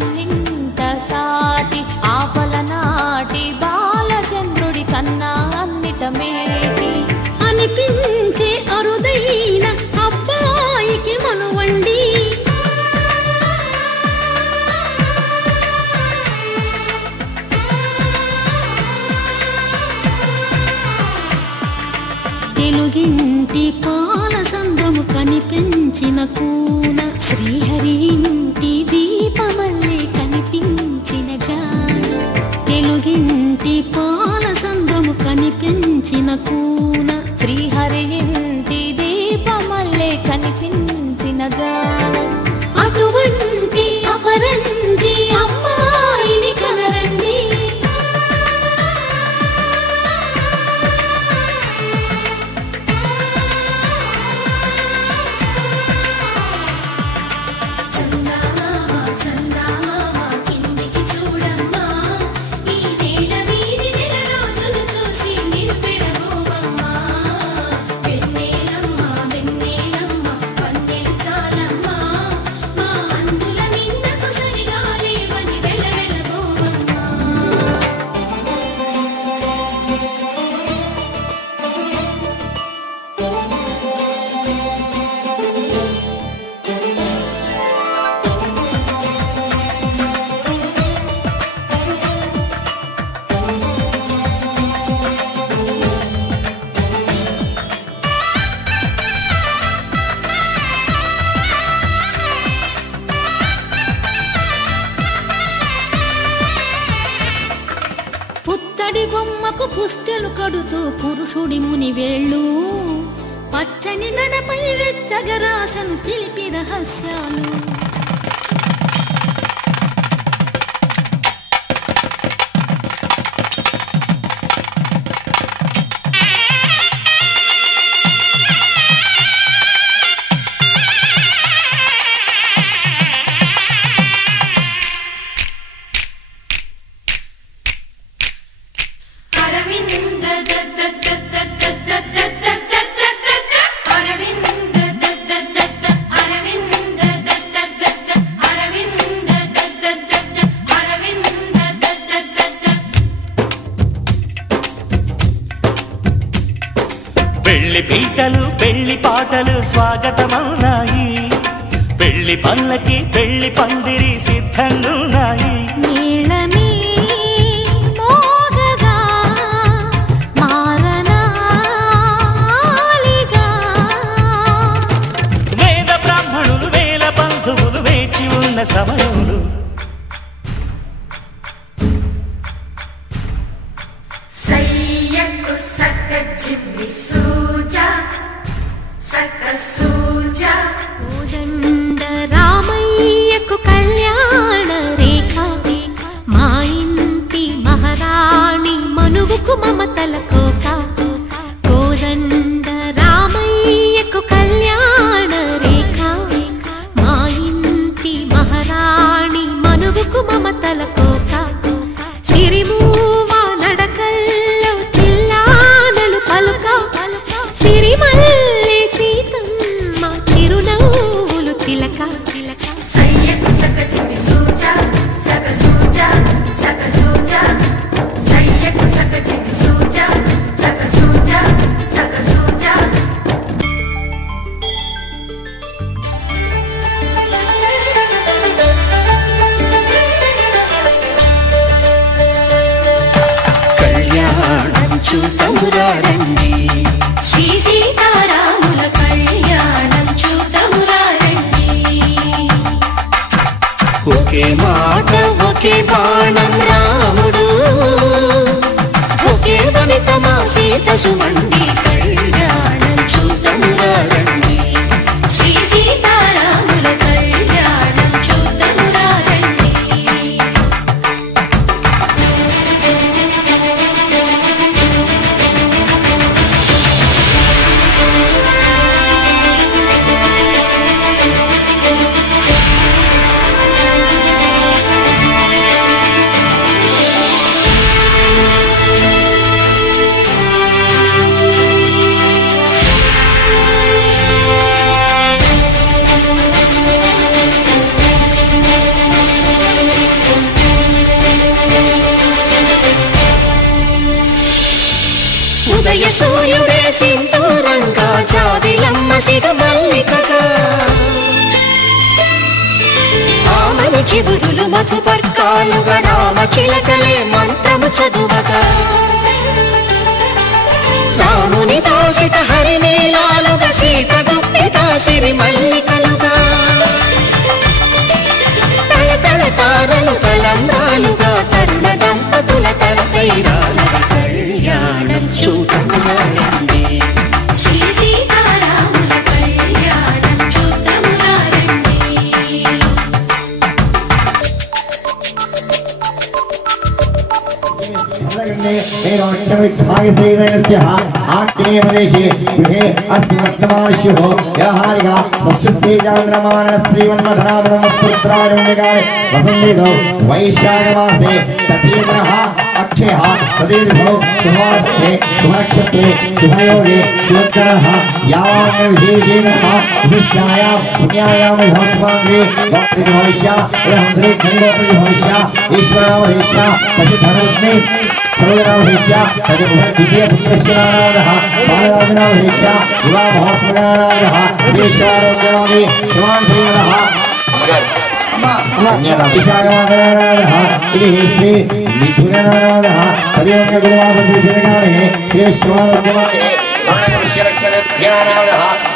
కన్నింత సాటి ఆపల నాటి బాలచంద్రుడి కన్నా అన్నిట మేటి అనిపించే అరుదైన అబ్బాయికి మనువండి తెలుగింటి పాలసంద్రము కనిపించిన కూన శ్రీహరి ఇంటి దీపమల్లే కనిపించిన జాడ తెలుగింటి పాలసంద్రము కనిపించిన కూన శ్రీహరి ఇంటి దీపమల్లే కనిపించిన జాడ అటువంటి అపరంజి అమ్మాయిని కనరండి పుత్తడి బొమ్మకు పుస్తెలు కడుతూ పురుషుడి ముని వేళ్ళు పచ్చని నడపై వెచ్చగరాసను చిలిపి రహస్యాలు పెళ్లి పీటలు పెళ్లి పాటలు స్వాగతమవునాయి పెళ్లి పల్లకి పెళ్లి పందిరి సిద్ధంగున్నాయి నీళ్ళమీ మోగగా మారనాలిగా వేద బ్రాహ్మణులు వేల బంధువులు వేచి ఉన్న సమయంలో సయ్యకు సక్క చిబ్బి సూజా సక్క సూజా కోదండ రామయ్యకు కళ్యాణ రేఖ మా ఇంటి మహారాణి మనువుకు మమతల కోక కోదండ రామయ్యకు కళ్యాణ రేఖ మా ఇంటి మహారాణి మనువుకు మమతల కోక సిరిమూవా నడకల్లో తిల్లానలు పలుక సిరిమల్లె సీతమ్మ చిరునవ్వులు చిలక సయ్యకు సక చిబ్బి సూజా సక సూజా సక సూజా సయ్యకు సక చిబ్బి సూజా సక సూజా సక సూజా కళ్యాణం చూతమురారండి శ్రీ సీతారాముల కళ్యాణం చూతమురారండి ఒకే మాట ఒకే బాణం రాముడు ఒకే వనిత మా సీత సుమండి కళ్యాణం చూతమురారండి శ్రీ సీతారాముల కళ్యాణం చూతమురారండి సిగ మల్లికగా ఆమని చివురులు మధుపర్కాలుగా రామ చిలకలే మంత్రము చదువగా రాముని దోసిట హరిమేళాలుగా సీత గుప్పిట సిరి మల్లికలుగా తల తారలు తలంబ్రాలుగా తరుణ దంపతుల తలపైరాలుగా కళ్యాణం చూతమురారండి శ్రీ సీతారాముల కళ్యాణం చూద్దామురారండి आग्नेय प्रदेशे गृहे अस्ति वर्तमानस्युः व्याहारिका स्वस्तिस्तेजान्द्रमानः श्रीमन्मथनामदमस्पुत्रारण्यकाले वसन्तेदौ वैशाखमासे तथीन्द्रः अक्षयः तदीर्घौ शुभार्थे शुभनक्षत्रे शुभयोगे शुभकरः यावान्यविशेषेणः विशिष्टायां पुण्यायां भवत्वाङ्गे भविष्या हंसरे खण्डोपरि भविष्या ईश्वरावधेष्या पशुधनवत्ने सर्वनामधेष्या द्वितीय पुत्रस्य नामः बालराजनामधेष्या युवा महोत्सवनामः देशारोग्यवादी शिवान् श्रीमदः विशाखमागनामः इति श्री मिथुननामः तदेव गुरुवासपुरुषकाले श्री शिवारोग्यवादी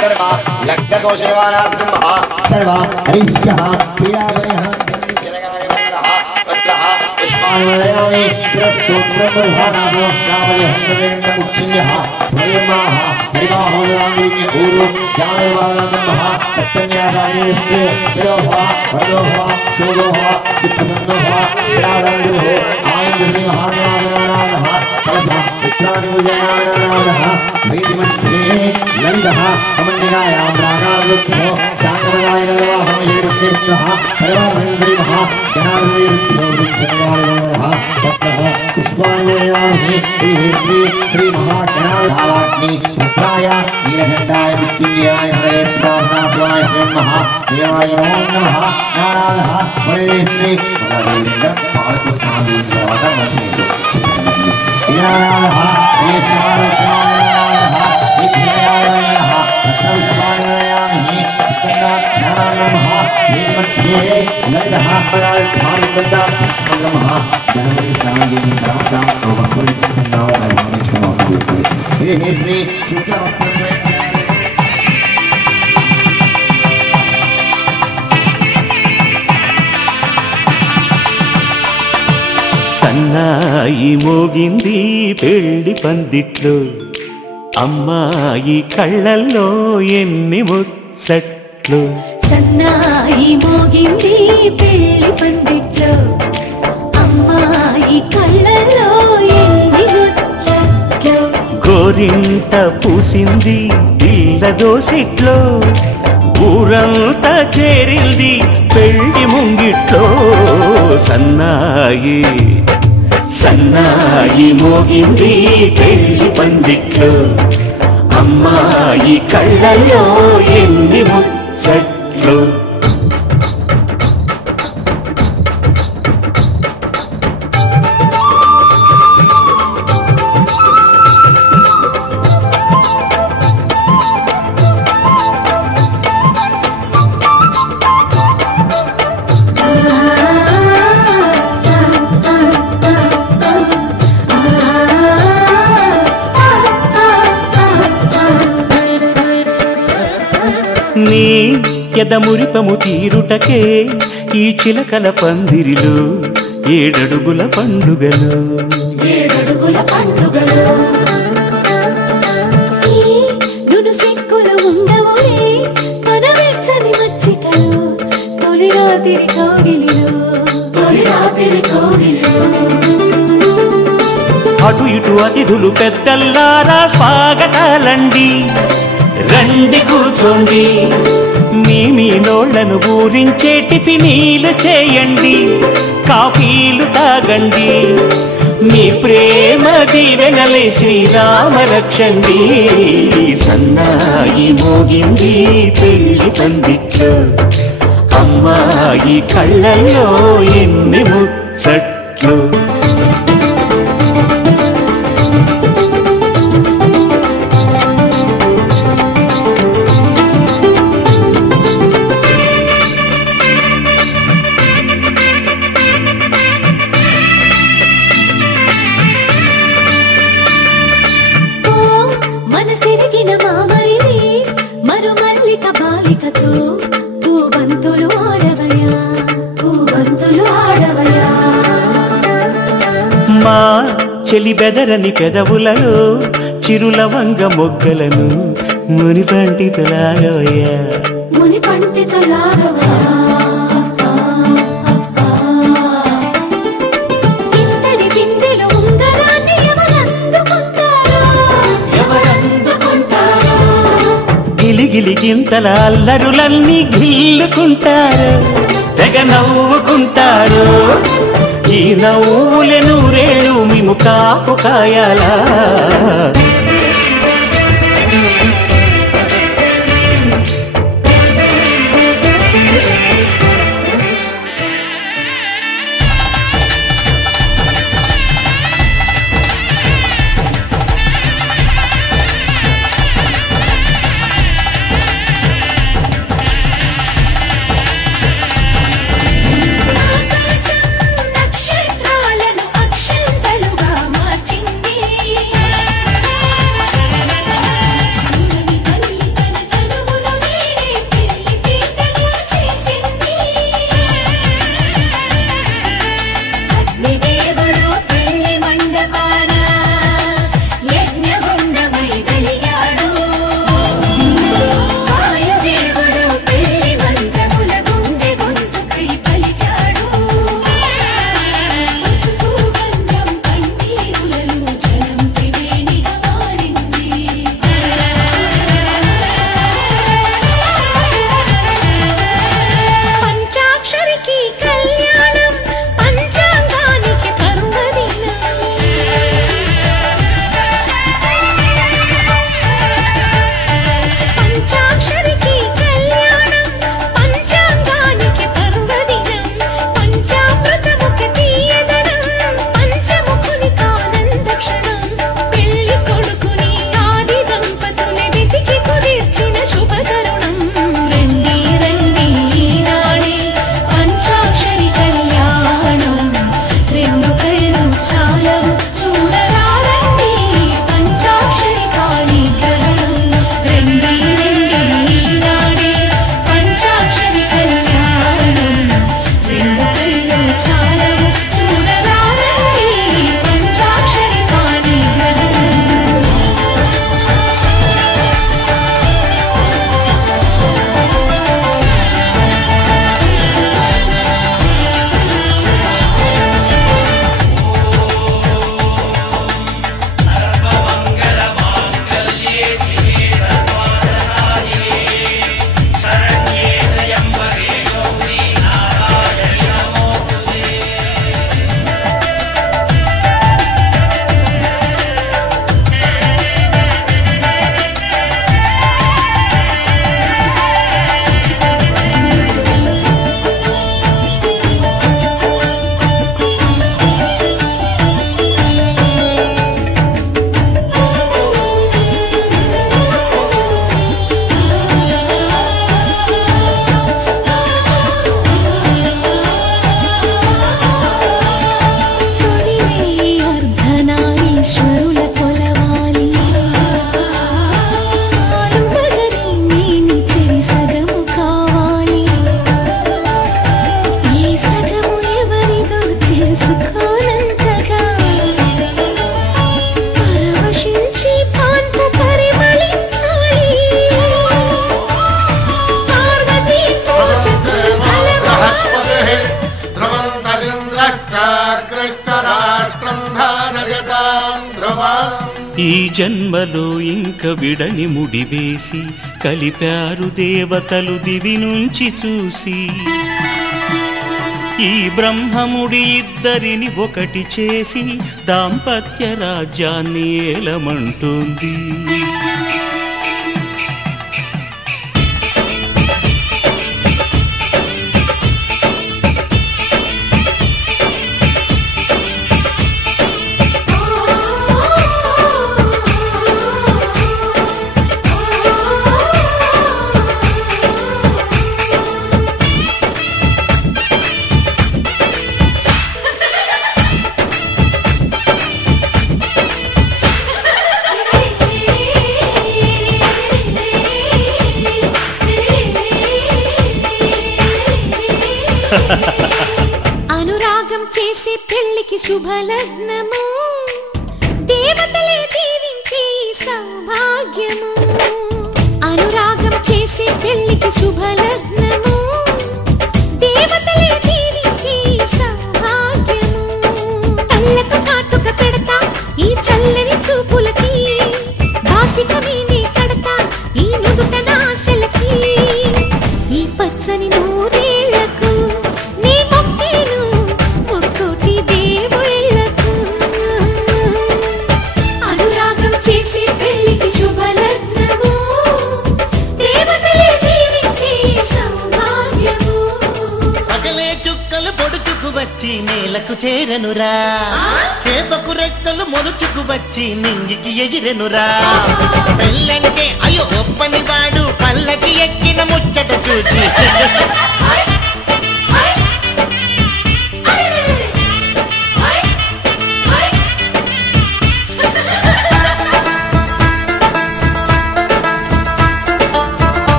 सर्वा लग्नकोशनिवारार्थं सर्वा हरिष्यः क्रियावयः पुष्पाणि शिरस्तोत्रमर्भानासोस्तावयः हरिमाः हरिबाहोलाङ्गिन्य ऊरु ज्ञानविभागान्तमः तत्तन्यासानिस्ते शिरोभा वरदोभा शोभोभा सुप्रसन्नोभा शिरादण्डुभो आयुर्महानामः कलशः पुत्राणिपूजयानामः वैदिमध्ये ललितः अमण्डिकायां प्राकारदुःखो शाङ्करगायदवाहमयेरुद्धिर्नः सर्वानन्दरीमः जनार्दनैरुद्ध्यो विद्यनगायनः ततः पुष्पाणिमयामि श्री महागणाधावाग्नि पुत्राय नीलकण्ठाय विद्युन्याय हरे प्रार्थनास्वाय नमः देवाय नमो नमः नारायणः वरदे श्री वरदेन्द्र पालकुस्वामी सर्वधर्मचिन्तु नारायणः देशारत्नारायणः विद्यारायणः रत्नविष्माणयामि नारायणः नीलमध्ये ललितः परार्धानुबन्धा नमः जनवरी सामग्री रामचाम प्रोभकुलिच्छन्नाव नमः श्री शुक्लवस्त्रं సన్నాయి మోగింది పెళ్లి పందిట్లో అమ్మాయి కళ్ళల్లో ఎన్ని ముచ్చట్లు సన్నాయి మోగింది పెళ్లి పందిట్లో అమ్మాయి కళ్ళలో ఎన్ని ముచ్చట్లు గోరింట పూసింది పిల్ల దోసిట్లో ఊరంతా చేరింది పెళ్లి ముంగిట్లో సన్నాయి సన్నాయి మోగింది పెళ్లి పందిట్లో అమ్మాయి కళ్ళల్లో ఎన్ని ముచ్చట్లు నీ ఎదమురిపము తీరుటకే ఈ చిలకల పందిరిలో ఏడడుగుల పండుగలు నును సిక్కులు ఉండవులే తన వెచ్చని మచ్చికలు తొలి రాత్రి కోగిలిలో అటు ఇటు అతిథులు పెద్దల్లారా స్వాగతాలండి రండి కూర్చోండి మీ నోళ్లను ఊరించే టిఫినీలు చేయండి కాఫీలు తాగండి మీ ప్రేమ దీవెనలే శ్రీరామ రక్షండి సన్నాయి మోగింది పెళ్లి పందిట్లో అమ్మాయి కళ్ళల్లో ఎన్ని ముచ్చట్లు చెలి బెదరని పెదవులలో చిరులవంగ మొగ్గలను ముని పండితులాగవయ్యా ముని పండితులాగవా ఇంతటి బిందెలో ఉంగరాన్ని ఎవరందుకుంటారో గిలిగిలి గింతల అల్లరులన్నీ గిల్లుకుంటారు తెగ నవ్వుకుంటారు ఈ నవ్వులే నూరేళ్ళు మేము కాపు కాయాలా ఈ జన్మలో ఇంక విడని ముడివేసి కలిపారు దేవతలు దివి నుంచి చూసి ఈ బ్రహ్మముడి ఇద్దరిని ఒకటి చేసి దాంపత్య రాజ్యాన్ని ఏలమంటుంది అనురాగం చేసే పెళ్లికి శుభలగ్నము దేవతలే దీవించే సౌభాగ్యము అనురాగం చేసే పెళ్లికి శుభలగ్నము దేవతలే దీవించే సౌభాగ్యము కళ్ళకు కాటుక పెడతా ఈ చల్లని చూపులకి బాసిక నేనే కడతా ఈ నుదుటన ఆశలకి ఈ పచ్చని నూరేళ్లకు నీ మొక్కేను ముక్కోటి దేవుళ్ళకు అనురాగం చేసి పెళ్లికి శుభలగ్నము దేవతలే దీవించే సౌభాగ్యము పగలే చుక్కలు పొడుచుకు వచ్చి నేలకు చేరనురా చేపకు రెక్కలు మొలుచుకు వచ్చి నింగికి ఎగిరెనురా పెళ్ళంటే అయ్యో ఒప్పని వాడు పల్లకి ఎక్కిన ముచ్చట చూసి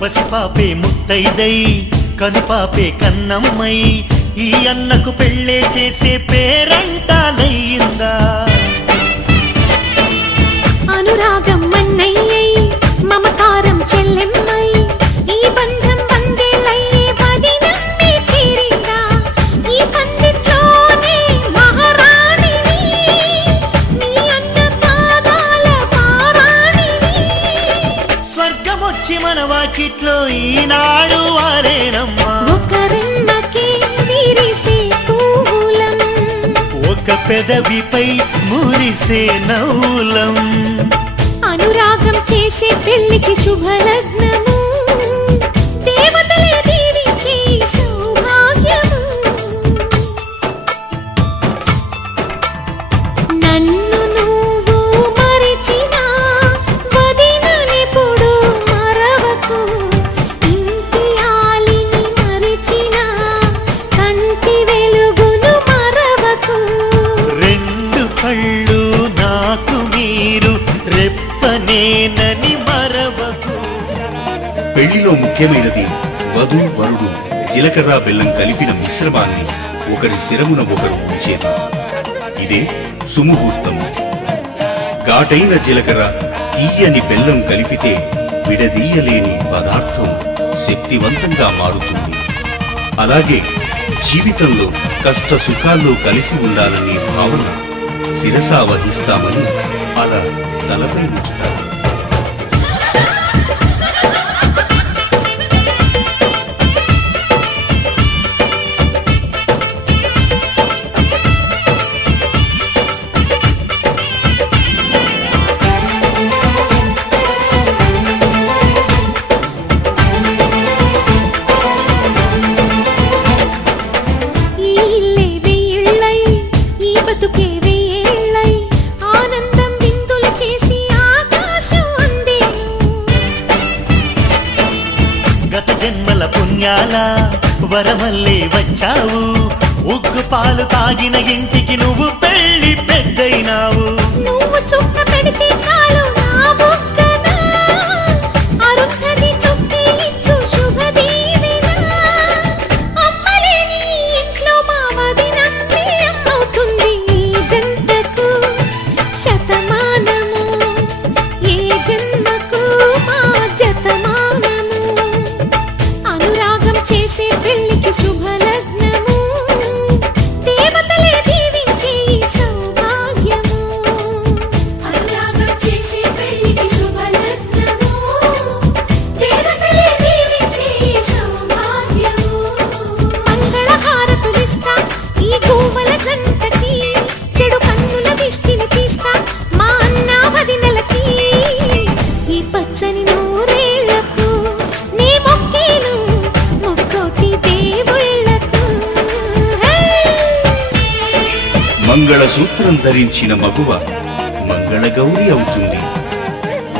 పసిపాపే ముత్తైదై కనుపాపే కన్నమ్మై ఈ అన్నకు పెళ్ళే చేసే పేరంటాలయ్యిందా అనురాగం మన్నయ్యై మమకారం చెల్లెమ్మై ఈ బంధం వందేలయ్యే వదినమ్మే చేరిందా ఈ పందిట్లోనే మహారాణిని నీ అన్న పాదాల పారాణిని స్వర్గమొచ్చి మన వాకిట్లో ఈనాడు వారేనమ్మా ఒకరెమ్మకే విరిసే పూలం ఒక పెదవిపై మురిసే నవ్వులం అనురాగం చేసే పెళ్లికి శుభలగ్నము దేవతలే దీవించే సౌభాగ్యము నన్ను నువ్వు మరిచినా వదిననెప్పుడు మరవకు ఇంటి ఆలిని మరిచినా కంటి వెలుగును మరవకు రెండు కళ్ళు నాకు మీరు రెప్పనేనని మరవకు పెళ్లిలో ముఖ్యమైనది వధు వరుడు జీలకర్ర బెల్లం కలిపిన మిశ్రమాన్ని ఒకరి శిరమున ఒకరు ఉంచేది ఇదే సుముహూర్తం ఘాటైన జీలకర్ర తీయని బెల్లం కలిపితే విడదీయలేని పదార్థం శక్తివంతంగా మారుతుంది అలాగే జీవితంలో కష్ట సుఖాల్లో కలిసి ఉండాలనే భావన శిరసా వహిస్తామని అలా తలపై ఉంచుతారు ఈ ఇల్లే వెయ్యిళ్ళై ఈ బతుకే వెయ్యేళ్ళై ఆనందం విందులు చేసి ఆకాశం అందేను గత జన్మల పుణ్యాల వరమల్లే వచ్చావు ఉగ్గు పాలు తాగిన ఇంటికి నువ్వు పెళ్లి పెద్దయినావు నువ్వు చుక్క పెడితే చాలు నా బుగ్గన అరుంధతి చుక్కే ఇచ్చు శుభదీవెన అమ్మలేని ఇంట్లో మా వదినమ్మే అమ్మవుతుంది ఈ జంటకు శతమానము ఏ జన్మకు మా జతమానము అనురాగం చేసే పెళ్లికి శుభలగ్నము దేవతలే దీవించే సౌభాగ్యము అనురాగం చేసే పెళ్లికి శుభలగ్నము దేవతలే దీవించే సౌభాగ్యము మంగళహారతులిస్తా ఈ గోవల జంటకి చెడు కన్నుల దిష్టిని తీస్తా మా అన్న వదినలకి ఈ పచ్చని నూరేళ్లకు నీ మొక్కేను ముక్కోటి దేవుళ్ళకు మంగళసూత్రం ధరించిన మగువ మంగళగౌరి అవుతుంది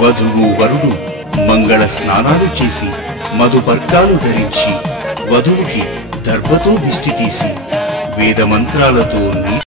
వధువు వరుడు మంగళ స్నానాలు చేసి మధుపర్కాలు ధరించి వధువుకి దర్భతో దిష్టి తీసి వేద మంత్రాలతో నీటి